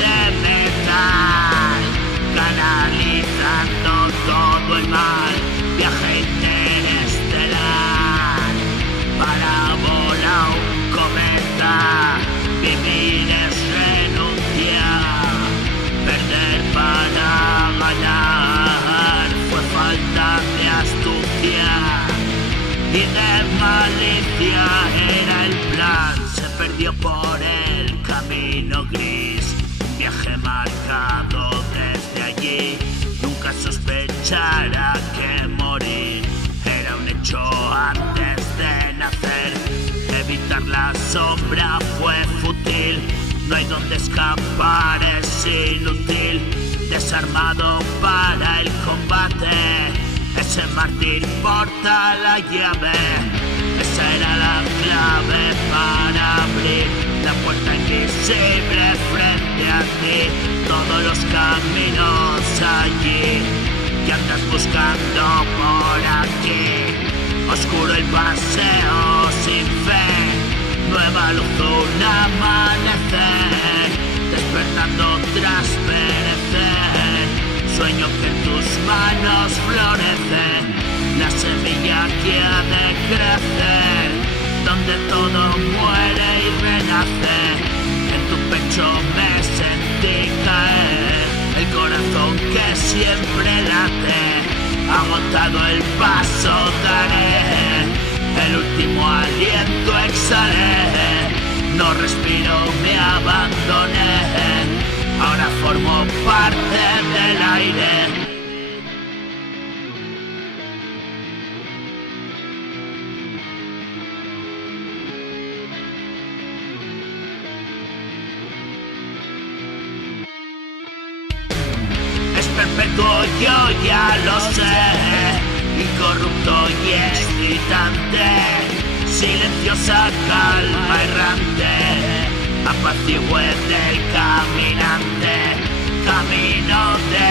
de metal, canalizando todo el mal. Viaje interestelar, parábola o cometa. Vivir es renunciar, perder para ganar. Fue falta de astucia y de malicia era el plan. Se perdió por el camino gris, un viaje marcado desde allí. Nunca sospechara que morir era un hecho antes de nacer. Evitar la sombra fue fútil, no hay donde escapar, es inútil. Desarmado para el combate, ese mártir porta la llave. Esa era la clave para abrir la puerta invisible frente a ti. Todos los caminos allí que andas buscando por aquí. Oscuro el paseo sin fe, nueva luz un amanecer, despertando tras perecer. Sueño que en tus manos florece, la semilla que ha de crecer, donde todo muere y renace. En tu pecho me sentí caer, el corazón que siempre late. Agotado el paso daré, el último aliento exhalé. No respiro, me abandoné, ahora formo parte del aire. Es perpetuo, yo ya lo sé, incorrupto y excitante, silenciosa calma errante, apacigüe del caminante, camino de